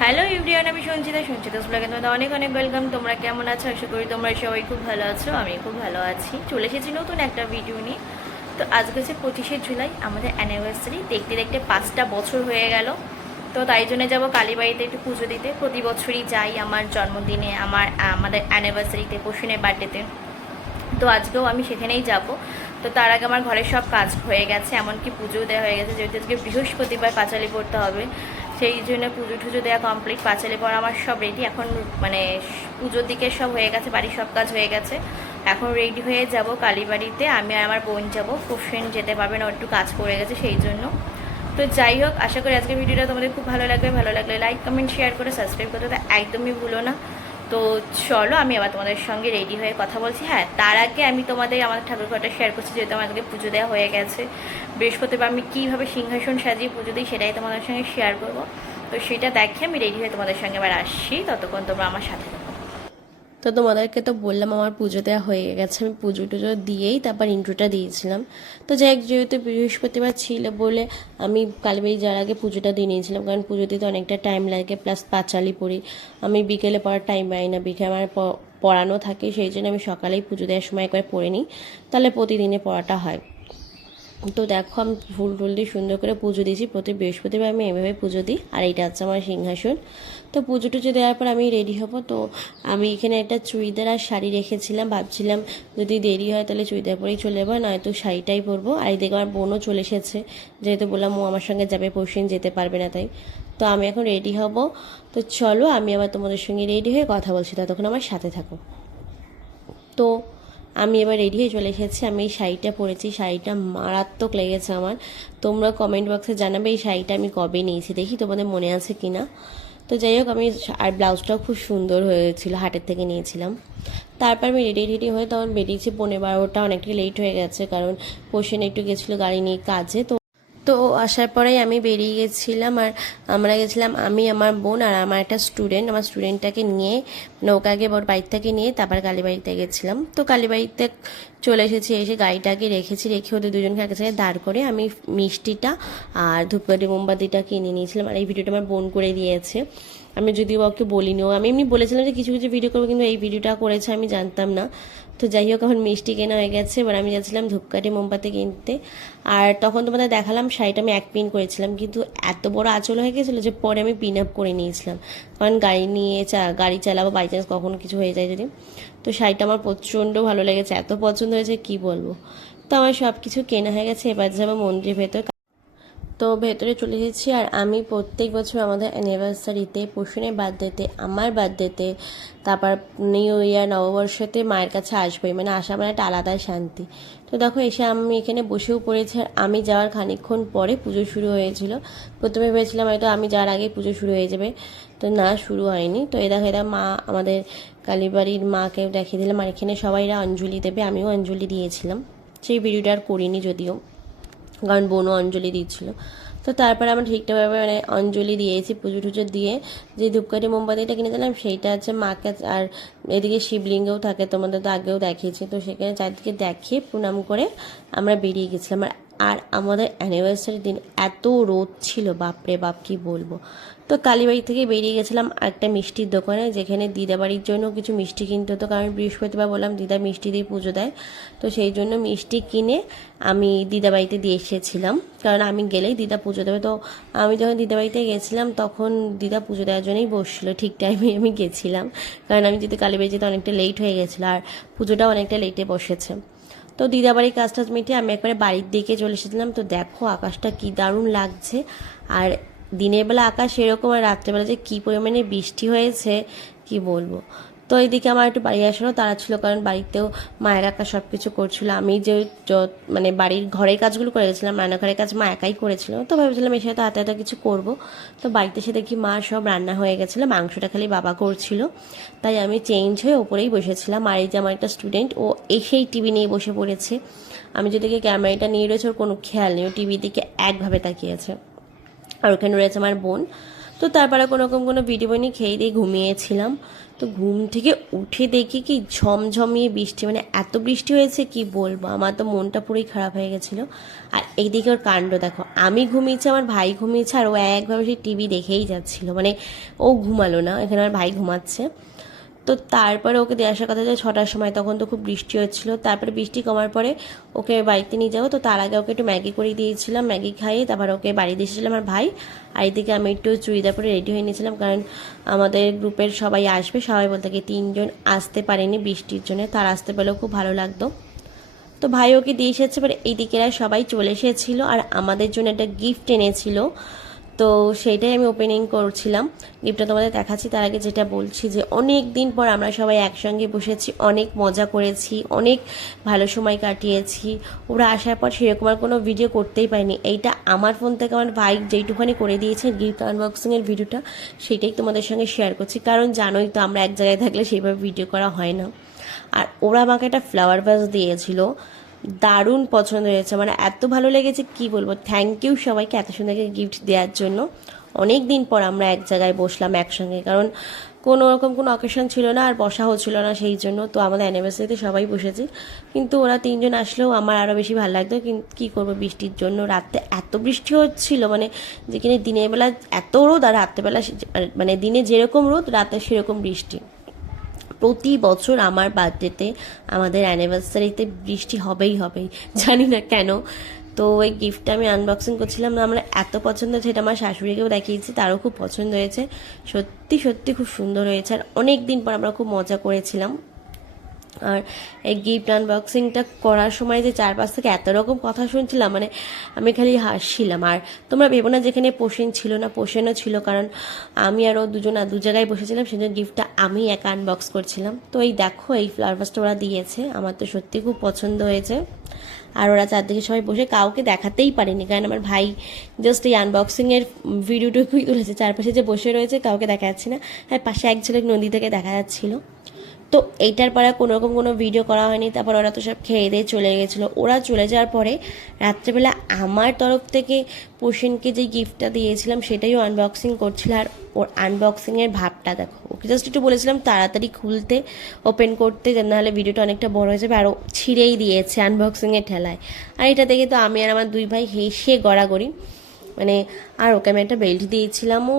Hello everyone, আমি সঞ্চিতা ব্লগে তোমাদের অনেক অনেক ওয়েলকাম। তোমরা কেমন আছো? আশা করি তোমরা সবাই খুব ভালো আছো। আমি খুব ভালো আছি। চলে এসেছি নতুন একটা ভিডিও নিয়ে। তো আজকে হচ্ছে 25শে জুলাই, আমাদের অ্যানিভার্সারি। দেখতে দেখতে 5টা বছর হয়ে গেল। তো তাই জন্য যাবো কালীবাড়িতে একটু পুজো দিতে। প্রতি বছরই যাই আমার জন্মদিনে, আমাদের অ্যানিভার্সারিতে, পশুনের বার্থডেতে। তো আজকেও আমি সেখানেই যাব। তো তার আগে আমার ঘরের সব কাজ হয়ে গেছে, এমনকি পুজোও দেওয়া হয়ে গেছে। যেহেতু আজকে বৃহস্পতিবার, পাঁচালি পড়তে হবে, সেই জন্য পুজো টুজো দেওয়া কমপ্লিট। পাঁচালি পড়া আমার সব রেডি এখন, মানে পুজোর দিকে সব হয়ে গেছে, বাড়ির সব কাজ হয়ে গেছে। এখন রেডি হয়ে যাব কালীবাড়িতে। আমি আর আমার বোন যাব, পোষণ যেতে পারবে না, একটু কাজ পড়ে গেছে সেই জন্য। তো যাই হোক, আশা করি আজকের ভিডিওটা তোমাদের খুব ভালো লাগবে। ভালো লাগলে লাইক, কমেন্ট, শেয়ার করে সাবস্ক্রাইব করতে তো একদমই ভুলো না। তো চলো, আমি আবার তোমাদের সঙ্গে রেডি হয়ে কথা বলছি। হ্যাঁ, তার আগে আমি তোমাদের আমাদের ঠাকুরঘরটা শেয়ার করছি, যেহেতু আমাদেরকে পুজো দেওয়া হয়ে গেছে। বৃহস্পতিবার আমি কীভাবে সিংহাসন সাজিয়ে পুজো দিই সেটাই তোমাদের সঙ্গে শেয়ার করবো। তো সেটা দেখে আমি রেডি হয়ে তোমাদের সঙ্গে আবার আসছি। ততক্ষণ তোমরা আমার সাথে থাকো। তো তোমাদেরকে তো বললাম আমার পুজো দেওয়া হয়ে গেছে, আমি পুজো টুজো দিয়েই তারপর ইন্ট্রোটা দিয়েছিলাম। তো যাই হোক, যেহেতু বৃহস্পতিবার ছিল বলে আমি কালীবাড়ি যাওয়ার আগে পুজোটা দিয়ে নিয়েছিলাম, কারণ পুজো দিতে অনেকটা টাইম লাগে, প্লাস পাঁচালি পড়ি। আমি বিকেলে পড়ার টাইম পাই না, বিকেলে আমার পড়ানো থাকে, সেই জন্য আমি সকালেই পুজো দেওয়ার সময় করে পড়ে নিই, তাহলে প্রতিদিনে পড়াটা হয়। তো দেখো, আমি ফুল টুল দিয়ে সুন্দর করে পুজো দিয়েছি। প্রতি বৃহস্পতিবার আমি এভাবে পুজো দিই, আর এইটা হচ্ছে আমার সিংহাসন। তো পুজো টুজো দেওয়ার পর আমি রেডি হব। তো আমি এখানে একটা চুড়িদার আর শাড়ি রেখেছিলাম, ভাবছিলাম যদি দেরি হয় তাহলে চুড়িদার পরেই চলে যাবো, নয়তো শাড়িটাই পরবো। আর এই দেখো আমার বোনও চলে এসেছে, যেহেতু বললাম ও আমার সঙ্গে যাবে, পরশুদিন যেতে পারবে না তাই। তো আমি এখন রেডি হব। তো চলো, আমি আবার তোমাদের সঙ্গে রেডি হয়ে কথা বলছি, ততক্ষণ আমার সাথে থাকো। তো আমি এবার রেডি হয়ে চলে এসেছি। আমি এই শাড়িটা পরেছি, শাড়িটা মারাত্মক লেগেছে আমার। তোমরা কমেন্ট বক্সে জানাবে এই শাড়িটা আমি কবে নিয়েছি, দেখি তোমাদের মনে আছে কি না। তো যাই হোক, আর ব্লাউজটাও খুব সুন্দর হয়েছিল, হাটের থেকে নিয়েছিলাম। তারপর আমি রেডি হয়ে তখন বেরিয়েছি 12:30, অনেকটা লেট হয়ে গেছে, কারণ পোষণ একটু গেছিলো গাড়ি নিয়ে কাজে। তো আসার পরেই আমি বেরিয়ে গেছিলাম, আর আমরা গেছিলাম আমি, আমার বোন আর আমার একটা স্টুডেন্ট। আমার স্টুডেন্টটাকে নিয়ে নৌকাকে ওর বাড়ি থেকে নিয়ে তারপর কালীবাড়িতে গেছিলাম। তো কালীবাড়িতে চলে এসেছি, এসে গাড়িটাকে রেখে ওদের দুজনকে এক জায়গায় দাঁড় করে আমি মিষ্টিটা আর ধূপকাঠি মোমবাতিটা কিনে নিয়েছিলাম। আর এই ভিডিওটা আমার বোন করে দিয়েছে, আমি যদিও ওকে বলিনিও। আমি এমনি বলেছিলাম যে কিছু কিছু ভিডিও করবো, কিন্তু এই ভিডিওটা করেছে আমি জানতাম না। তো যাই হোক, এখন মিষ্টি কেনা হয়ে গেছে, এবার আমি যাচ্ছিলাম ধূপকাঠি মোমবাতি কিনতে। আর তখন তোমাদের দেখালাম শাড়িটা আমি এক পিন করেছিলাম, কিন্তু এত বড় আঁচল হয়ে গেছিলো যে পরে আমি পিন আপ করে নিয়েছিলাম, কারণ গাড়ি চালাবো, বাই চান্স কখনো কিছু হয়ে যায় যদি। তো শাড়িটা আমার প্রচণ্ড ভালো লেগেছে, এত পছন্দ হয়েছে কি বলবো। তো আমার সব কিছু কেনা হয়ে গেছে, এবার যাবো মন্দিরের ভেতর। তো ভেতরে চলে এসেছি। আর আমি প্রত্যেক বছর আমাদের অ্যানিভার্সারিতে, পশুনের বার্থডেতে, আমার বার্থডেতে, তারপর নিউ ইয়ার, নববর্ষতে মায়ের কাছে আসবোই, মানে আসা মানে একটা আলাদা শান্তি। তো দেখো, এসে আমি এখানে বসেও পড়েছি। আর আমি যাওয়ার খানিকক্ষণ পরে পুজো শুরু হয়েছিল। প্রথমে ভেবেছিলাম হয়তো আমি যাওয়ার আগে পুজো শুরু হয়ে যাবে, তো না, শুরু হয়নি। তো এ দেখো, মা, আমাদের কালীবাড়ির মাকে দেখিয়ে দিলাম। আর এখানে সবাইরা অঞ্জলি দেবে, আমিও অঞ্জলি দিয়েছিলাম। সেই ভিডিওটা আর করিনি যদিও, কারণ বোনও অঞ্জলি দিচ্ছিল। তো তারপরে আমরা ঠিকঠাকভাবে মানে অঞ্জলি দিয়েছি, পুজো টুজো দিয়ে যে ধূপকাঠি মোমবাতিটা কিনে দিলাম সেইটা হচ্ছে মাকে। আর এদিকে শিবলিঙ্গও থাকে, তোমাদের তো আগেও দেখিয়েছি। তো সেখানে চারদিকে দেখিয়ে প্রণাম করে আমরা বেরিয়ে গেছিলাম। আর আমাদের অ্যানিভার্সারির দিন এত রোদ ছিল, বাপরে বাপ, কি বলবো। তো কালীবাড়ি থেকে বেরিয়ে গেছিলাম একটা মিষ্টির দোকানে, যেখানে দিদাবাড়ির জন্য কিছু মিষ্টি কিনতে হতো, কারণ বৃহস্পতিবার বললাম দিদা মিষ্টি দিয়ে পুজো দেয়। তো সেই জন্য মিষ্টি কিনে আমি দিদাবাড়িতে দিয়ে এসেছিলাম, কারণ আমি গেলেই দিদা পুজো দেবে। তো আমি যখন দিদাবাড়িতে গেছিলাম তখন দিদা পুজো দেওয়ার জন্যই বসছিলো, ঠিক টাইমে আমি গেছিলাম, কারণ আমি যদি কালীবাড়ি যেতে অনেকটা লেট হয়ে গেছিলো, আর পুজোটাও অনেকটা লেটে বসেছে। তো দিদাবাড়ির কাজটা মিটে আমি একবারে বাড়ির দিকে চলে এসেছিলাম। তো দেখো আকাশটা কি দারুণ লাগছে। আর দিনের বেলা আকাশ এরকম, আর রাত্রেবেলা যে কী পরিমাণে বৃষ্টি হয়েছে কি বলবো। তো এইদিকে আমার একটু বাড়ি আসারও তাড়া ছিল, কারণ বাড়িতেও মায়ের একা সব কিছু করছিল। আমি যে মানে বাড়ির ঘরের কাজগুলো করে গেছিলাম, রান্নাঘরের কাজ মা একাই করেছিল। তো ভেবেছিলাম এসে হয়তো হাতে হাতে কিছু করব। তো বাড়িতে এসে দেখি মা সব রান্না হয়ে গেছিলো, মাংসটা খালি বাবা করছিল। তাই আমি চেঞ্জ হয়ে ওপরেই বসেছিলাম। আর এই যে আমার একটা স্টুডেন্ট, ও এসেই টিভি নিয়ে বসে পড়েছে। আমি যেদিকে ক্যামেরাটা নিয়ে রয়েছে ওর কোনো খেয়াল নেই, ও টিভির দিকে একভাবে তাকিয়েছে। আর ওখানে রয়েছে আমার বোন। তো তারপরে কোনো ভিডিও বানিয়ে খেয়ে দিয়ে ঘুমিয়েছিলাম। তো ঘুম থেকে উঠে দেখি কি ঝমঝমিয়ে বৃষ্টি, মানে এত বৃষ্টি হয়েছে কি বলবো, আমার তো মনটা পুরোই খারাপ হয়ে গেছিলো। আর এইদিকে ওর কাণ্ড দেখো, আমি ঘুমিয়েছি, আমার ভাই ঘুমিয়েছে, আর ও একভাবে সেই টিভি দেখেই যাচ্ছিলো, মানে ও ঘুমালো না, এখানে আমার ভাই ঘুমাচ্ছে। তো তারপরে ওকে দিয়ে আসার কথা যে 6টার সময়, তখন তো খুব বৃষ্টি হচ্ছিল। তারপরে বৃষ্টি কমার পরে ওকে বাড়িতে নিয়ে যাবো, তো তার আগে ওকে একটু ম্যাগি করে দিয়েছিলাম, ম্যাগি খাইয়ে তারপর ওকে বাড়ি দিয়ে এসেছিলাম আমার ভাই। আর এদিকে আমি একটু চুড়িদার পরে রেডি হয়ে নিয়েছিলাম, কারণ আমাদের গ্রুপের সবাই আসবে, সবাই বলতে কি 3জন আসতে পারেনি বৃষ্টির জন্য, তার আসতে পেলেও খুব ভালো লাগতো। তো ভাই ওকে দিয়ে এসেছে, এবার এইদিকেরা সবাই চলে এসেছিলো আর আমাদের জন্য একটা গিফট এনেছিল। তো সেইটাই আমি ওপেনিং করছিলাম, গিফটটা তোমাদের দেখাচ্ছি। তার আগে যেটা বলছি যে অনেক দিন পর আমরা সবাই একসঙ্গে বসেছি, অনেক মজা করেছি, অনেক ভালো সময় কাটিয়েছি। ওরা আসার পর সেরকম আর কোনো ভিডিও করতেই পারিনি। এইটা আমার ফোন থেকে আমার ভাই যেইটুখানি করে দিয়েছে গিফট আনবক্সিংয়ের ভিডিওটা, সেটাই তোমাদের সঙ্গে শেয়ার করছি, কারণ জানোই তো আমরা এক জায়গায় থাকলে সেইভাবে ভিডিও করা হয় না। আর ওরা আমাকে একটা ফ্লাওয়ার ভাস দিয়েছিল, দারুণ পছন্দ হয়েছে, মানে এত ভালো লেগেছে কি বলবো। থ্যাংক ইউ সবাইকে এত সুন্দর গিফট দেওয়ার জন্য। অনেক দিন পর আমরা এক জায়গায় বসলাম একসঙ্গে, কারণ কোনো রকম কোনো অকেশন ছিল না আর বসা হচ্ছিল না, সেই জন্য। তো আমাদের অ্যানিভার্সারিতে সবাই বসেছি, কিন্তু ওরা 3জন আসলেও আমার আরও বেশি ভালো লাগতো। কিন্তু কী করবো, বৃষ্টির জন্য রাতে এত বৃষ্টি হচ্ছিল, মানে যেখানে দিনের বেলা এত রোদ আর রাত্রেবেলা মানে দিনে যেরকম রোদ রাতে সেরকম বৃষ্টি। প্রতি বছর আমার বার্থডেতে, আমাদের অ্যানিভার্সারিতে বৃষ্টি হবেই হবেই, জানি না কেন। তো ওই গিফটটা আমি আনবক্সিং করছিলাম, আমার এত পছন্দ হয়েছে, এটা আমার শাশুড়িকেও দেখিয়েছি, তারও খুব পছন্দ হয়েছে। সত্যি সত্যি খুব সুন্দর হয়েছে, আর অনেক দিন পর আমরা খুব মজা করেছিলাম। আর এই গিফট আনবক্সিংটা করার সময় যে চারপাশ থেকে এত রকম কথা শুনছিলাম, মানে আমি খালি হাসছিলাম। আর তোমরা ভেবো না যেখানে পোষণ ছিল না, পোষণও ছিল, কারণ আমি আর ও দুজন দু জায়গায় বসেছিলাম, সেজন্য গিফটটা আমি একা আনবক্স করছিলাম। তো এই দেখো, এই ফ্লাওয়ার ভাসটা ওরা দিয়েছে, আমার তো সত্যি খুব পছন্দ হয়েছে। আর ওরা চারদিকে সবাই বসে, কাউকে দেখাতেই পারেনি, কারণ আমার ভাই জাস্ট এই আনবক্সিংয়ের ভিডিওটুকুই তুলেছে, চারপাশে যে বসে রয়েছে কাউকে দেখা যাচ্ছে না। আর পাশে এক ঝলক নদী থেকে দেখা যাচ্ছিলো। তো এইটার পরে কোনোরকম কোনো ভিডিও করা হয়নি। তারপর ওরা তো সব খেয়ে দিয়ে চলে গেছিলো। ওরা চলে যাওয়ার পরে রাত্রেবেলা আমার তরফ থেকে পোষণকে যে গিফটটা দিয়েছিলাম সেটাইও আনবক্সিং করছিল। আর ওর আনবক্সিংয়ের ভাবটা দেখো, ওকে জাস্ট একটু বলেছিলাম তাড়াতাড়ি খুলতে, ওপেন করতে, নাহলে ভিডিওটা অনেকটা বড় হয়ে যাবে। আর ও ছিঁড়েই দিয়েছে আনবক্সিংয়ের ঠেলায়। আর এটা দেখে তো আমি আর আমার দুই ভাই হেসে গড়াগড়ি, মানে। আর ওকে আমি একটা বেল্ট দিয়েছিলাম, ও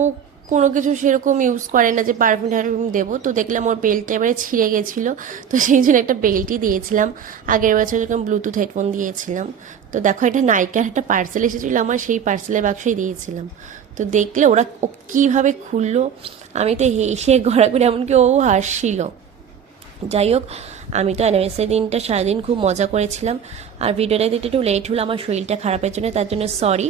কোনো কিছু সেরকম ইউজ করে না যে পারফিউম টারফিউম দেবো। তো দেখলাম ওর বেল্টটা এবারে ছিঁড়ে গেছিলো, তো সেই জন্য একটা বেল্টই দিয়েছিলাম। আগের বছর যেরকম ব্লুটুথ হেডফোন দিয়েছিলাম। তো দেখো, এটা নাইকার একটা পার্সেল এসেছিলো আমার, সেই পার্সেলের বাক্সই দিয়েছিলাম। তো দেখলে ওরা ও কীভাবে খুললো, আমি তো হেসে ঘোরাঘুরি, এমনকি ও হাসছিল। যাই হোক, আমি তো অ্যানিভার্সারি দিনটা সারাদিন খুব মজা করেছিলাম। আর ভিডিওটা দিতে একটু লেট হলো আমার শরীরটা খারাপের জন্য, তার জন্য সরি।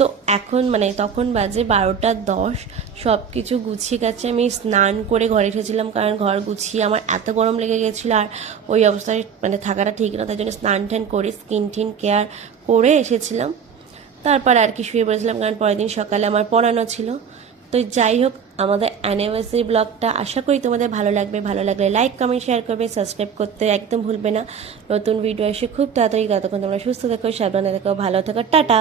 তো এখন মানে তখন বাজে 12:10, সব কিছু গুছিয়ে গেছে। আমি স্নান করে ঘরে এসেছিলাম, কারণ ঘর গুছিয়ে আমার এত গরম লেগে গেছিলো, আর ওই অবস্থায় মানে থাকাটা ঠিক না, তাই জন্য স্নান টান করে স্কিন টিন কেয়ার করে এসেছিলাম। তারপর আর কি শুয়ে পড়েছিলাম, কারণ পরের দিন সকালে আমার পড়ানো ছিল। তো যাই হোক, আমাদের অ্যানিভার্সারি ব্লগটা আশা করি তোমাদের ভালো লাগবে। ভালো লাগলে লাইক কমেন্ট শেয়ার করবে, সাবস্ক্রাইব করতে একদম ভুলবে না। নতুন ভিডিও এসে খুব তাড়াতাড়ি, ততক্ষণ তোমরা সুস্থ থেকো, সাবধানে থেকো, ভালো থেকো, টাটা।